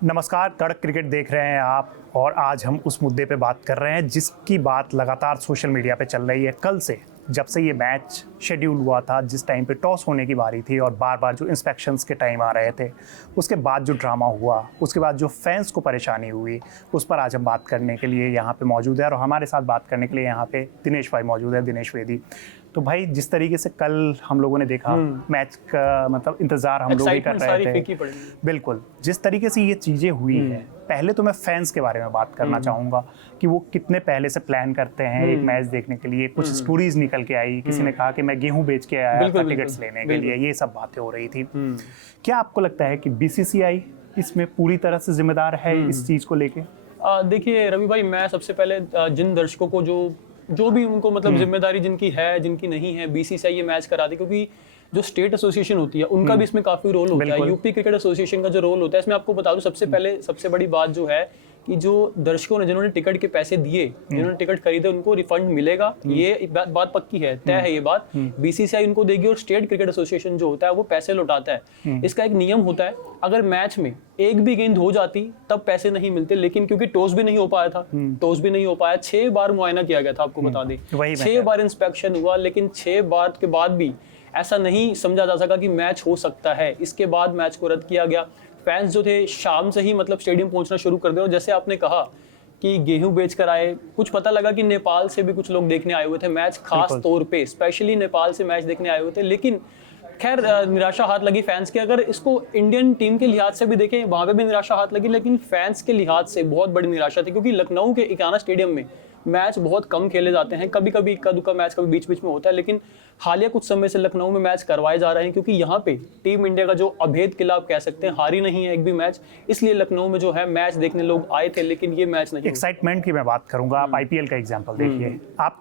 नमस्कार, कड़क क्रिकेट देख रहे हैं आप और आज हम उस मुद्दे पे बात कर रहे हैं जिसकी बात लगातार सोशल मीडिया पे चल रही है। कल से जब से ये मैच शेड्यूल हुआ था, जिस टाइम पे टॉस होने की बारी थी और बार बार जो इंस्पेक्शंस के टाइम आ रहे थे, उसके बाद जो ड्रामा हुआ, उसके बाद जो फैंस को परेशानी हुई, उस पर आज हम बात करने के लिए यहाँ पे मौजूद है। और हमारे साथ बात करने के लिए यहाँ पे दिनेश भाई मौजूद है, दिनेश वेदी। तो भाई, जिस तरीके से कल हम लोगों ने देखा मैच का, मतलब इंतजार हम लोग भी कर रहे थे, बिल्कुल जिस तरीके से ये चीज़ें हुई है, पहले तो मैं फैंस के बारे में बात करना चाहूँगा कि वो कितने पहले से प्लान करते हैं एक मैच देखने के लिए। कुछ स्टोरीज निकल के आई, किसी ने कहा कि मैं गेहूं बेच के आया था टिकट्स लेने के लिए, ये सब बातें हो रही थी। क्या आपको लगता है कि बीसीसीआई इसमें पूरी तरह से जिम्मेदार है इस चीज़ को लेके? देखिए रवि भाई, मैं सबसे पहले जिन दर्शकों को जो भी उनको मतलब जिम्मेदारी जिनकी है, जिनकी नहीं है, बीसीसीआई ये मैच करा दी, क्योंकि जो स्टेट एसोसिएशन होती है उनका भी इसमें काफी रोल होता है। यूपी क्रिकेट एसोसिएशन का जो रोल होता है इसमें, आपको बता दूं सबसे पहले सबसे बड़ी बात जो है कि जो दर्शकों ने, जिन्होंने टिकट के पैसे दिए, जिन्होंने टिकट खरीदे, उनको रिफंड मिलेगा। ये बात पक्की है, तय है ये बात। बीसीसीआई उनको देगी और स्टेट क्रिकेट एसोसिएशन जो होता है वो पैसे लौटाता है। इसका एक नियम होता है, अगर मैच में एक भी गेंद हो जाती तब पैसे नहीं मिलते, लेकिन क्योंकि टॉस भी नहीं हो पाया था, 6 बार मुआयना किया गया था, आपको बता दें 6 बार इंस्पेक्शन हुआ, लेकिन 6 बार के बाद भी ऐसा नहीं समझा जा सका कि मैच हो सकता है। इसके बाद मैच को रद्द किया गया। फैंस जो थे शाम से ही मतलब स्टेडियम पहुंचना शुरू कर दिया। और जैसे आपने कहा कि गेहूं बेच कर आए, कुछ पता लगा कि नेपाल से भी कुछ लोग देखने आए हुए थे मैच, खास तौर पे स्पेशली नेपाल से मैच देखने आए हुए थे। लेकिन खैर निराशा हाथ लगी फैंस के। अगर इसको इंडियन टीम के लिहाज से भी देखें, वहां पे भी निराशा हाथ लगी, लेकिन फैंस के लिहाज से बहुत बड़ी निराशा थी, क्योंकि लखनऊ के इकाना स्टेडियम में मैच बहुत कम खेले जाते हैं। कभी कभी इक्का दुक्का मैच कभी बीच बीच में होता है, लेकिन हालिया कुछ समय से लखनऊ में मैच करवाए जा रहे हैं, क्योंकि यहाँ पे टीम इंडिया का जो अभेद किला आप कह सकते हैं, हारी नहीं है एक भी मैच, इसलिए लखनऊ में जो है मैच देखने लोग आए थे, लेकिन ये मैच नहीं। एक्साइटमेंट की मैं बात करूंगा, आप आईपीएल का एग्जांपल देखिए, आप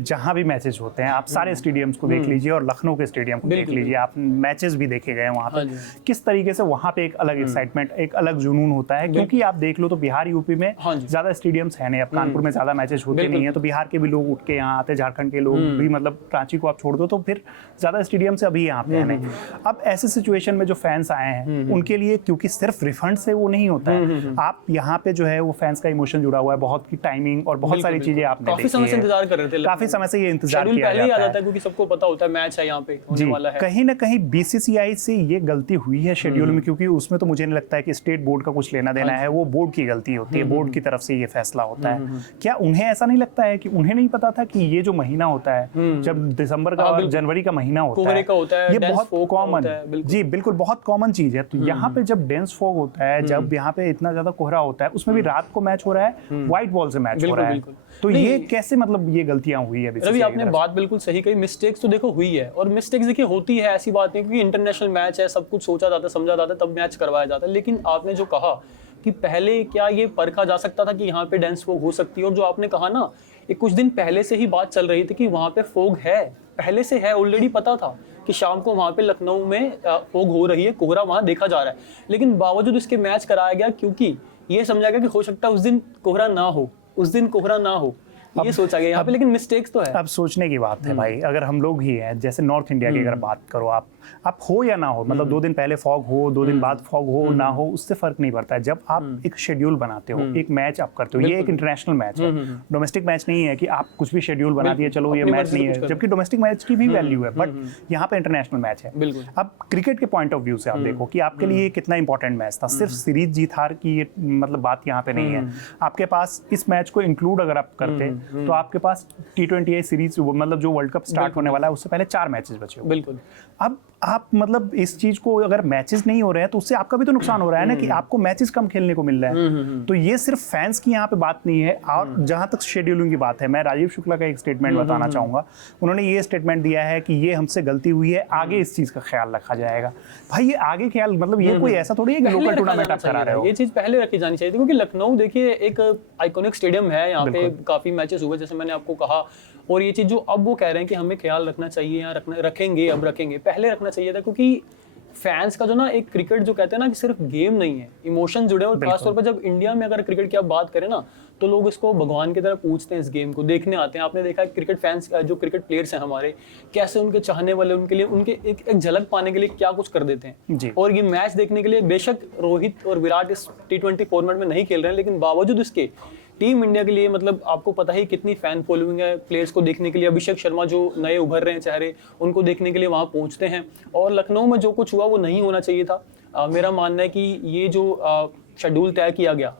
जहां भी मैचेस होते हैं आप सारे स्टेडियम्स को देख लीजिए और लखनऊ के स्टेडियम को देख लीजिए, आप मैचेस भी देखे गए वहां पे, किस तरीके से वहां पे एक अलग एक्साइटमेंट, एक अलग जुनून होता है। क्योंकि आप देख लो तो बिहार यूपी में ज्यादा स्टेडियम्स है नहीं, अब कानपुर में ज्यादा मैचेस होते नहीं है, तो बिहार के भी लोग उठ के यहाँ आते, झारखंड के लोग भी, मतलब रांची को आप छोड़ दो तो फिर ज्यादा स्टेडियम से अभी यहाँ पे है नहीं। अब ऐसे सिचुएशन में जो फैंस आए हैं उनके लिए, क्योंकि सिर्फ रिफंड से वो नहीं होता है, आप यहाँ पे जो है वो फैंस का इमोशन जुड़ा हुआ है, बहुत की टाइमिंग और बहुत सारी चीजें आपने काफी समय से इंतजार कर रहे थे, काफी समय से ये इंतजार किया जाता है, क्योंकि सबको पता होता है मैच है यहाँ पे होने वाला है। कहीं ना कहीं बीसीसीआई से ये गलती हुई है शेड्यूल में, क्योंकि उसमें तो मुझे नहीं लगता है कि स्टेट बोर्ड का कुछ लेना देना है, वो बोर्ड की गलती होती है, बोर्ड की तरफ से ये फैसला होता है। क्या उन्हें ऐसा नहीं लगता है कि उन्हें नहीं पता था कि ये जो महीना होता है, जब दिसंबर का और जनवरी का महीना होता है, ये बहुत कॉमन, जी बिल्कुल बहुत कॉमन चीज है। तो यहाँ पे जब डेंस फॉग होता है, जब यहाँ पे इतना ज्यादा कोहरा होता है, उसमें भी रात को मैच हो रहा है, व्हाइट बॉल से मैच हो रहा है, तो ये कैसे, मतलब ये गलतियां हुई है? रवि, आपने बात बिल्कुल सही कही, मिस्टेक्स तो देखो हुई है, और मिस्टेक्स देखिए होती है, ऐसी बात नहीं, क्योंकि इंटरनेशनल मैच है, सब कुछ सोचा जाता है, समझा जाता है, तब मैच करवाया जाता है। लेकिन आपने जो कहा कि पहले क्या ये परखा जा सकता था कि यहाँ पे डेंस फॉग हो सकती है, और जो आपने कहा ना, एक कुछ दिन पहले से ही बात चल रही थी कि वहां पे फॉग है, पहले से है, ऑलरेडी पता था कि शाम को वहां पे लखनऊ में फॉग हो रही है, कोहरा वहां देखा जा रहा है, लेकिन बावजूद इसके मैच कराया गया, क्योंकि ये समझा गया कि हो सकता है उस दिन कोहरा ना हो, उस दिन कोहरा ना हो, ये सोचा गया यहाँ पे। लेकिन मिस्टेक्स तो है, अब सोचने की बात है भाई। अगर हम लोग ही हैं, जैसे नॉर्थ इंडिया की अगर बात करो, आप हो या ना हो, मतलब 2 दिन पहले फॉग हो, 2 दिन बाद फॉग हो ना हो, उससे फर्क नहीं पड़ता है। जब आप एक शेड्यूल बनाते हो, एक मैच आप करते हो, ये एक इंटरनेशनल मैच है, डोमेस्टिक मैच नहीं है कि आप कुछ भी शेड्यूल बना दिए, चलो ये मैच नहीं है, जबकि डोमेस्टिक मैच की भी वैल्यू है, बट यहाँ पे इंटरनेशनल मैच है। अब क्रिकेट के पॉइंट ऑफ व्यू से आप देखो कि आपके लिए कितना इंपॉर्टेंट मैच था, सिर्फ सीरीज जीत हार की मतलब बात यहाँ पे नहीं है। आपके पास इस मैच को इंक्लूड अगर आप करते तो आपके पास T20 सीरीज, मतलब जो वर्ल्ड कप स्टार्ट होने वाला है, उससे पहले 4 मैचेस बचे हो। बिल्कुल। अब आप मतलब इस चीज को, अगर मैचेस नहीं हो रहे हैं तो उससे आपका भी तो नुकसान हो रहा है ना, कि आपको मैचेस कम खेलने को मिल रहा है। तो ये सिर्फ फैंस की यहाँ पे बात नहीं है। और जहां तक शेड्यूलिंग की बात है, मैं राजीव शुक्ला का एक स्टेटमेंट बताना चाहूंगा। उन्होंने ये स्टेटमेंट दिया है कि ये हमसे गलती हुई है, आगे इस चीज का ख्याल रखा जाएगा। भाई ये आगे ख्याल, मतलब ये कोई ऐसा थोड़ी है कि लोकल टूर्नामेंट आप करा रहे हो, ये चीज पहले रखी जानी चाहिए थी, क्योंकि लखनऊ देखिए एक आइकॉनिक स्टेडियम है, यहाँ पे काफी मैचेस हुए, जैसे मैंने आपको कहा। और ये चीज जो अब वो कह रहे हैं कि हमें ख्याल रखना चाहिए या रखेंगे, अब रखेंगे, पहले रखना चाहिए था, क्योंकि फैंस का जो ना एक क्रिकेट जो कहते हैं ना कि सिर्फ गेम नहीं है, इमोशन जुड़े, और खासतौर पर जब इंडिया में अगर क्रिकेट की आप बात करें ना तो लोग इसको भगवान की तरह पूछते हैं, इस गेम को देखने आते हैं। आपने देखा है क्रिकेट फैंस जो क्रिकेट प्लेयर्स हैं हमारे, कैसे उनके चाहने वाले उनके लिए उनके एक झलक पाने के लिए क्या कुछ कर देते हैं। और ये मैच देखने के लिए बेशक रोहित और विराट इस T20 फॉर्मेट में नहीं खेल रहे हैं, लेकिन बावजूद इसके टीम इंडिया के लिए मतलब आपको पता ही कितनी फैन फॉलोइंग है प्लेयर्स को देखने के लिए। अभिषेक शर्मा जो नए उभर रहे हैं चेहरे, उनको देखने के लिए वहां पहुंचते हैं। और लखनऊ में जो कुछ हुआ वो नहीं होना चाहिए था। मेरा मानना है कि ये जो शेड्यूल तय किया गया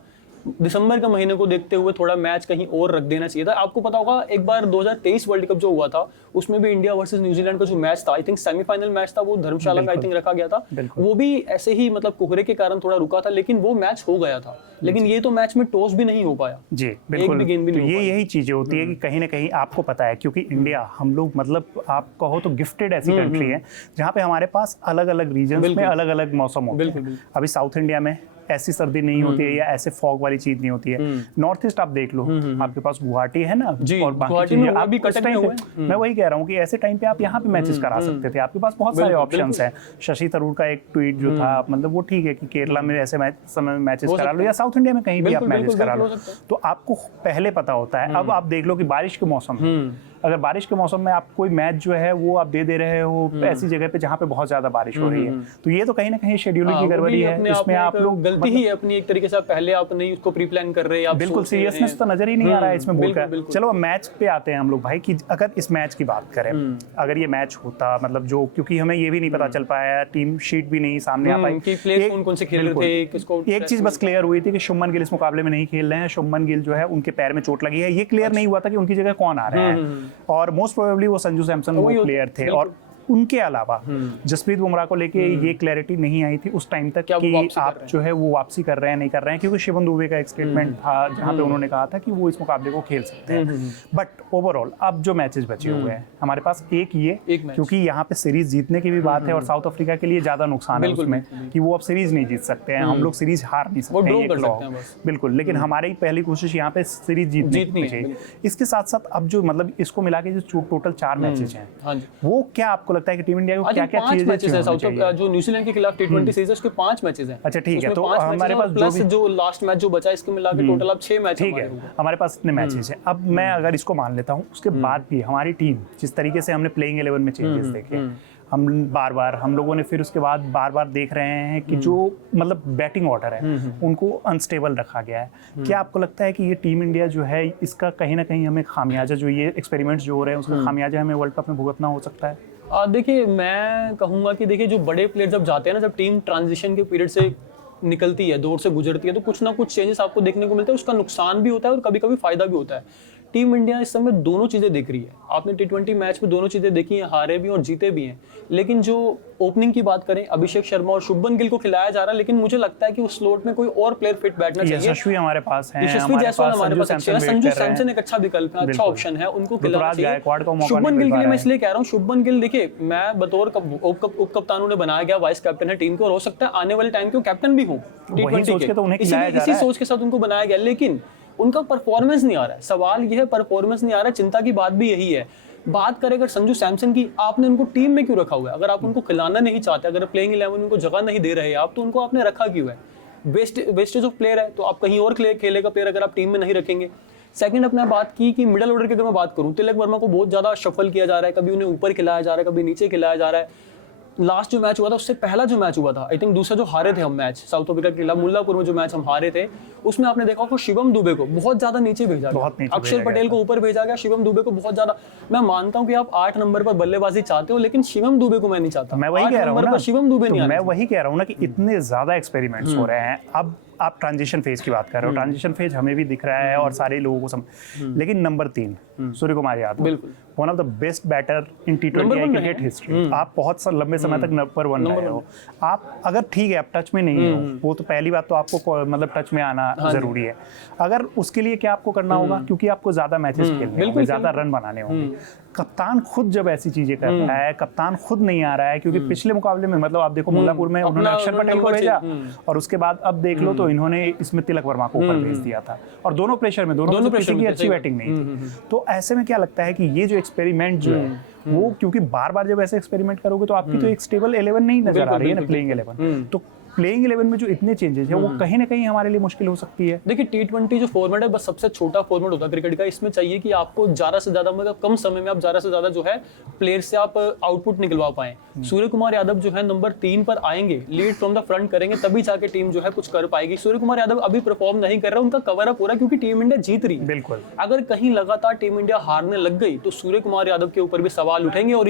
दिसंबर के महीने को देखते हुए थोड़ा मैच कहीं और रख देना चाहिए था। आपको पता होगा एक बार 2023 वर्ल्ड कप जो हुआ था उसमें भी इंडिया वर्सेस न्यूजीलैंड का जो मैच था, आई थिंक सेमीफाइनल मैच था, वो धर्मशाला में आई थिंक रखा गया था। वो भी ऐसे ही मतलब कोहरे के कारण थोड़ा रुका था, लेकिन वो मैच हो गया था। लेकिन ये तो मैच में टॉस भी नहीं हो पाया जी, बिल्कुल। तो यही चीजें होती है कि कहीं ना कहीं आपको पता है, क्योंकि इंडिया हम लोग मतलब आप कहो तो गिफ्टेड ऐसी कंट्री है जहाँ पे हमारे पास अलग अलग रीजन में अलग अलग मौसम होते हैं। अभी साउथ इंडिया में ऐसी सर्दी नहीं होती है या ऐसे फॉग वाली चीज नहीं होती है। नॉर्थ ईस्ट आप देख लो, आपके पास गुवाहाटी है ना, और बाकी चीजें आप भी कट टाइम पे, मैं वही कह रहा हूँ कि ऐसे टाइम पे आप यहाँ पे मैचेस करा सकते थे। आपके पास बहुत सारे ऑप्शंस हैं। शशि थरूर का एक ट्वीट जो था, मतलब वो ठीक है कि केरला में ऐसे समय में मैचेस करा लो या साउथ इंडिया में कहीं भी आप मैचेस करा लो, तो आपको पहले पता होता है। अब आप देख लो कि बारिश के मौसम, अगर बारिश के मौसम में आप कोई मैच जो है वो आप दे रहे हो ऐसी जगह पे जहाँ पे बहुत ज्यादा बारिश हो रही है, तो ये तो कहीं ना कहीं शेड्यूलिंग की गड़बड़ी है। इसमें आप लोग गलती ही है अपनी एक तरीके से, पहले आप नहीं उसको प्री प्लान कर रहे हैं। बिल्कुल सीरियसनेस तो नजर ही नहीं आ रहा है इसमें बोलकर। चलो मैच पे आते हैं हम लोग भाई, कि अगर इस मैच की बात करें, अगर ये मैच होता, मतलब जो, क्योंकि हमें ये भी नहीं पता चल पाया, टीम शीट भी नहीं सामने आ पाई, एक चीज बस क्लियर हुई थी कि शुभमन गिल इस मुकाबले में नहीं खेल रहे हैं। शुभमन गिल जो है उनके पैर में चोट लगी है, ये क्लियर नहीं हुआ था कि उनकी जगह कौन आ रहे हैं, और मोस्ट प्रोबेबली वो संजू सैमसन वो प्लेयर थे। और उनके अलावा जसप्रीत बुमराह को लेके ये क्लैरिटी नहीं आई थी उस टाइम तक कि आप जो है वो वापसी कर रहे हैं नहीं कर रहे हैं, क्योंकि शिवम दुबे का एक स्टेटमेंट था जहां पे उन्होंने कहा था कि वो इस मुकाबले को खेल सकते हैं। बट ओवरऑल अब जो मैचेस बचे हुए हैं हमारे पास, एक ये क्योंकि यहाँ पे सीरीज जीतने की भी बात है, और साउथ अफ्रीका के लिए ज्यादा नुकसान है उसमें कि वो अब सीरीज नहीं जीत सकते हैं। हम लोग सीरीज हार नहीं सकते हैं, बिल्कुल, लेकिन हमारी पहली कोशिश यहाँ पे सीरीज जीतनी चाहिए। इसके साथ साथ अब जो मतलब इसको मिला के जो टोटल 4 मैचेस हैं, वो क्या आपको लगता है कि टीम इंडिया को क्या-क्या चीजें मैचेस हैं? साउथ जो न्यूजीलैंड के खिलाफ T20 सीरीज है उसके 5 मैचेस हैं। अच्छा ठीक है, तो हमारे पास प्लस जो लास्ट मैच जो बचा इसके मिला के टोटल अब 6 मैच ठीक है, हमारे पास इतने मैचेस हैं। अब मैं अगर इसको मान लेता हूं, उसके बाद भी हमारी टीम जिस तरीके से हमने प्लेइंग 11 में चेंजेस देखे, हम बार-बार हम लोगों ने फिर उसके बाद बार-बार देख रहे हैं कि जो मतलब बैटिंग ऑर्डर है उनको अनस्टेबल रखा गया है। क्या आपको लगता है कि ये टीम इंडिया जो है इसका कहीं ना कहीं हमें खामियाजा, जो ये एक्सपेरिमेंट्स जो हो रहे हैं उसका खामियाजा हमें वर्ल्ड कप में भुगतना हो सकता है? देखिए मैं कहूँगा कि देखिए जो बड़े प्लेयर जब जाते हैं ना, जब टीम ट्रांजिशन के पीरियड से निकलती है, दौर से गुजरती है, तो कुछ ना कुछ चेंजेस आपको देखने को मिलते हैं। उसका नुकसान भी होता है और कभी-कभी फायदा भी होता है। टीम इंडिया इस समय दोनों चीजें देख रही है। आपने T20 मैच में दोनों चीजें देखी हैं, हारे भी और जीते भी हैं। लेकिन जो ओपनिंग की बात करें, अभिषेक शर्मा और शुभमन गिल को खिलाया जा रहा है, लेकिन मुझे लगता है कि उस स्लॉट में कोई और प्लेयर फिट बैठना चाहिए। यशस्वी हमारे पास है, यशस्वी जायसवाल हमारे पास अच्छे हैं, संजू सैमसन एक अच्छा विकल्प है, अच्छा ऑप्शन है, उनको खिलाना चाहिए। शुभमन गिल के लिए मैं इसलिए कह रहा हूँ, शुभमन गिल देखिए मैं बतौर उप कप्तान उन्हें बनाया गया, वाइस कैप्टन है टीम के, और हो सकता है आने वाले टाइम के कैप्टन भी हो T20 के, इसी सोच के साथ उनको बनाया गया, लेकिन उनका परफॉर्मेंस नहीं आ रहा है। सवाल यह है परफॉर्मेंस नहीं आ रहा है, चिंता की बात भी यही है। बात करें अगर संजू सैमसन की, आपने उनको टीम में क्यों रखा हुआ है? अगर आप उनको खिलाना नहीं चाहते, अगर प्लेइंग 11 में उनको जगह नहीं दे रहे आप, तो उनको आपने रखा क्यों है? वेस्टेज ऑफ प्लेयर है, तो आप कहीं और खेलेगा प्लेयर अगर आप टीम में नहीं रखेंगे। सेकंड अपने बात की कि मिडिल ऑर्डर की अगर मैं बात करूं, तिलक वर्मा को बहुत ज्यादा शफल किया जा रहा है, कभी उन्हें ऊपर खिलाया जा रहा है, कभी नीचे खिलाया जा रहा है। लास्ट जो मैच हुआ था उससे पहला जो मैच हुआ था, आई थिंक दूसरा जो हारे थे हम मैच साउथ अफ्रीका के खिलाफ मुल्लापुर में जो मैच हम हारे थे, उसमें आपने देखा होगा शिवम दुबे को बहुत ज्यादा नीचे भेजा गया, अक्षर पटेल को ऊपर भेजा गया, शिवम दुबे को बहुत ज्यादा। मैं मानता हूं कि आप 8 नंबर पर बल्लेबाजी चाहते हो, लेकिन शिवम दुबे को मैं नहीं चाहता। मैं वही कह रहा हूं ना, शिवम दुबे नहीं, मैं वही कह रहा हूं ना कि इतने ज्यादा एक्सपेरिमेंट्स हो रहे हैं। अब आप ट्रांजिशन फेज की बात कर रहे हो, ट्रांजिशन फेज हमें भी दिख रहा है और सारे लोगों को लेकिन नंबर 3 Surya Kumar Yadav, one of the best batter in T20 cricket history. आप बहुत लंबे समय तक नंबर 1 रहे हो। आप अगर ठीक है आप टच में नहीं हो, वो तो पहली बात, तो आपको मतलब टच में आना जरूरी है। अगर उसके लिए क्या आपको करना होगा, क्योंकि आपको ज्यादा मैचेस खेलने होंगे, ज्यादा रन बनाने होंगे, कप्तान खुद जब ऐसी चीजें कर रहा है, कप्तान खुद नहीं आ रहा है, क्योंकि पिछले मुकाबले में मतलब आप देखो मुल्लापुर में उन्होंने अक्षर पटेल को भेजा और उसके बाद अब देख लो तो इन्होंने इसमें तिलक वर्मा को ऊपर भेज दिया था, और दोनों प्रेशर में, दोनों किसी की अच्छी बैटिंग नहीं थी। तो ऐसे में क्या लगता है कि ये जो एक्सपेरिमेंट जो है वो, क्योंकि बार बार जब ऐसे एक्सपेरिमेंट करोगे तो आपकी तो एक स्टेबल 11 नहीं नजर आ रही है ना, प्लेइंग 11। तो प्लेइंग 11 में जो इतने चेंजेस है वो कहीं ना कहीं हमारे लिए मुश्किल हो सकती है। देखिए T20 जो फॉर्मेट है बस सबसे छोटा फॉर्मेट होता है क्रिकेट का। इसमें चाहिए कि आपको ज्यादा से ज्यादा मतलब कम समय में आप ज्यादा से ज्यादा जो है प्लेयर से आप आउटपुट निकलवा पाए। सूर्य कुमार यादव जो है नंबर 3 पर आएंगे, लीड फ्रॉम द फ्रंट करेंगे, तभी जाके टीम जो है कुछ कर पाएगी। सूर्य कुमार यादव अभी परफॉर्म नहीं कर रहा, उनका कवर अप हो रहा है क्योंकि टीम इंडिया जीत रही है। बिल्कुल, अगर कहीं लगातार टीम इंडिया हारने लग गई तो सूर्य कुमार यादव के ऊपर भी सवाल उठेंगे। और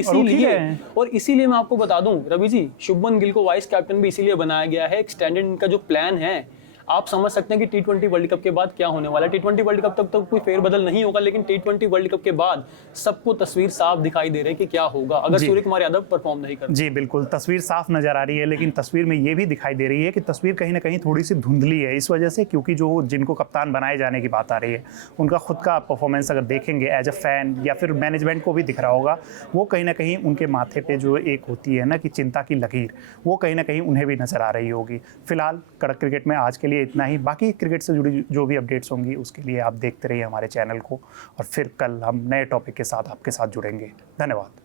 इसीलिए मैं आपको बता दूं रवि जी, शुभमन गिल को वाइस कैप्टन भी इसीलिए बनाया गया है। एक्सटेंडेड का जो प्लान है, आप समझ सकते हैं कि T20 वर्ल्ड कप के बाद क्या होने वाला है। T20 वर्ल्ड कप तक तो कोई फेरबदल नहीं होगा, लेकिन T20 वर्ल्ड कप के बाद सबको तस्वीर साफ दिखाई दे रही है कि क्या होगा अगर सूर्य कुमार यादव परफॉर्म नहीं करते। जी बिल्कुल, तस्वीर साफ नजर आ रही है, लेकिन तस्वीर में ये भी दिखाई दे रही है कि तस्वीर कहीं ना कहीं थोड़ी सी धुंधली है इस वजह से, क्योंकि जो जिनको कप्तान बनाए जाने की बात आ रही है उनका खुद का परफॉर्मेंस अगर देखेंगे एज अ फैन या फिर मैनेजमेंट को भी दिख रहा होगा, वो कहीं ना कहीं उनके माथे पे जो एक होती है ना कि चिंता की लकीर, वो कहीं ना कहीं उन्हें भी नजर आ रही होगी। फिलहाल कड़क क्रिकेट में आज के लिए इतना ही। बाकी क्रिकेट से जुड़ी जो भी अपडेट्स होंगी उसके लिए आप देखते रहिए हमारे चैनल को, और फिर कल हम नए टॉपिक के साथ आपके साथ जुड़ेंगे। धन्यवाद।